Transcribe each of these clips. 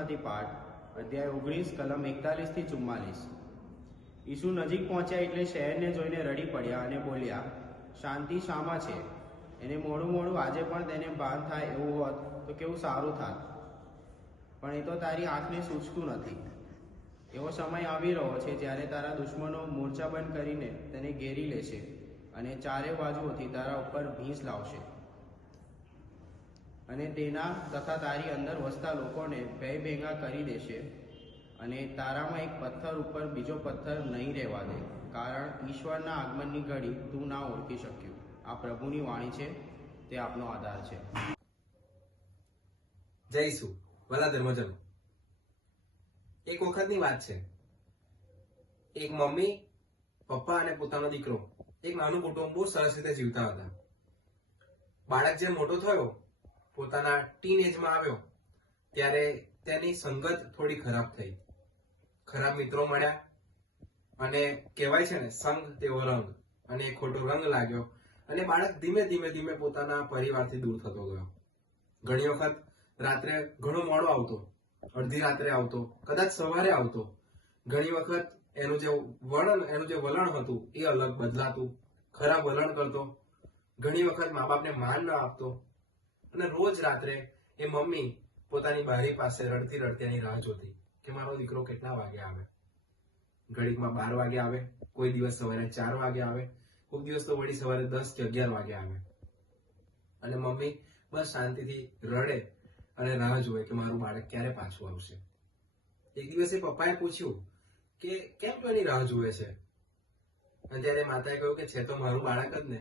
સંદેશમાંથી પાઠ અધ્યાય 19 કલમ 41 થી 44। ઈસુ નજીક પહોંચ્યા એટલે શહેરને જોઈને રડી પડ્યા અને બોલ્યા, શાંતિ શામાં છે? એને મોડું મોડું આજે પણ તેને ભાન થાય એવું હોત તો કેવું સારું થાત, પણ એ તો તારી આંખને સૂચતું નથી। એવો સમય આવી રહ્યો છે જ્યારે તારા દુશ્મનો મોરચાબંધ કરીને તેને ઘેરી લેશે અને ચારે બાજુઓથી તારા ઉપર ભીંસ લાવશે અને તેના તથા તારી અંદર વસતા લોકોને ભય ભેગા કરી દેશે અને તારામાં એક પથ્થર ઉપર બીજો પથ્થર નહીં રહેવા દે, કારણ ઈશ્વરના આગમનની ઘડી તું ના ઓળખી શક્યું। આ પ્રભુની વાણી છે, તે આપનો આધાર છે। જય ઈસુ। ભલા ધર્મજનો, એક વખતની વાત છે, એક મમ્મી, પપ્પા અને પોતાનો દીકરો એક નાનું કુટુંબ બહુ સરસ રીતે જીવતા હતા। બાળક જે મોટો થયો, પોતાના ટીન એજમાં આવ્યો, ત્યારે તેની સંગત થોડી ખરાબ થઈ, ખરાબ મિત્રો મળ્યા અને કહેવાય છે ને, સંગ તેવો રંગ, અને એ ખોટો રંગ લાગ્યો અને બાળક ધીમે ધીમે ધીમે પોતાના પરિવારથી દૂર થતો ગયો। ઘણી વખત રાત્રે ઘણો મોડો આવતો, અડધી રાત્રે આવતો, કદાચ સવારે આવતો। ઘણી વખત એનું જે વલણ હતું એ અલગ બદલાતું, ખરાબ વલણ કરતો। ઘણી વખત મા બાપને માન ન આપતો અને રોજ રાત્રે એ મમ્મી પોતાની બારી પાસે રડતી રડતી એની રાહ જોતી કે મારો દીકરો કેટલા વાગે આવે। ઘડીકમાં 12 વાગે આવે, કોઈ દિવસ સવારે 4 વાગે આવે, કોઈ દિવસ તો વળી સવારે 10 કે 11 વાગે આવે અને મમ્મી બસ શાંતિથી રડે અને રાહ જોવે કે મારું બાળક ક્યારે પાછું આવશે। એક દિવસે પપ્પાએ પૂછ્યું કે કેમ તું એની રાહ જોવે છે? અને ત્યારે માતાએ કહ્યું કે છે તો મારું બાળક જ ને,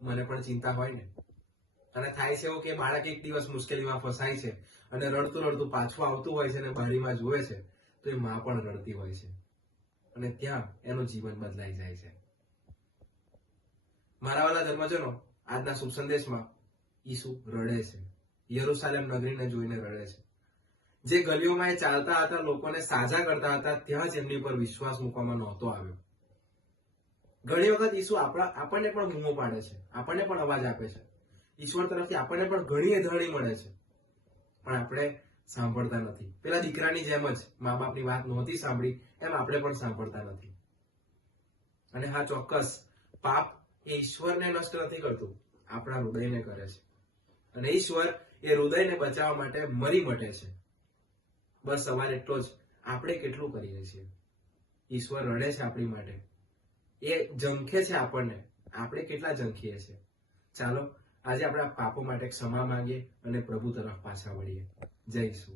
મને પણ ચિંતા હોય ને। અને થાય છે એવું કે બાળક એક દિવસ મુશ્કેલીમાં ફસાય છે અને રડતું રડતું પાછું આવતું હોય છે અને બારીમાં જોવે છે તો એ માં પણ રડતી હોય છે અને ત્યાં એનું જીવન બદલાઈ જાય છે। મારા વાલા ધર્મજનો, આજના શુભ સંદેશમાં ઈસુ રડે છે, યરુશાલેમ નગરીને જોઈને રડે છે। જે ગલીઓમાં એ ચાલતા હતા, લોકોને સાજા કરતા હતા, ત્યાં જ એમની પર વિશ્વાસ મૂકવામાં નહોતો આવ્યો। ઘણી વખત ઈસુ આપણને પણ બૂમો પાડે છે, આપણને પણ અવાજ આપે છે, ઈશ્વર તરફથી આપણને પણ ઘણી એધરણી મળે છે, પણ આપણે સાંભળતા નથી। પેલા દીકરાની જેમ જ મા બાપની વાત નહોતી સાંભળી, એમ આપણે પણ સાંભળતા નથી। અને હા, ચોક્કસ, પાપ એ ઈશ્વરને નષ્ટ નથી કરતું, આપણા હૃદયને કરે છે અને ઈશ્વર એ હૃદયને બચાવવા માટે મરી મટે છે। બસ સવાલ એટલો જ, આપણે કેટલું કરીએ છીએ? ઈશ્વર રડે છે આપણી માટે, એ ઝંખે છે આપણને, આપણે કેટલા ઝંખીએ છીએ? ચાલો આજે આપણા પાપો માટે ક્ષમા માંગીએ અને પ્રભુ તરફ પાછા વળીએ। જય ઈસુ।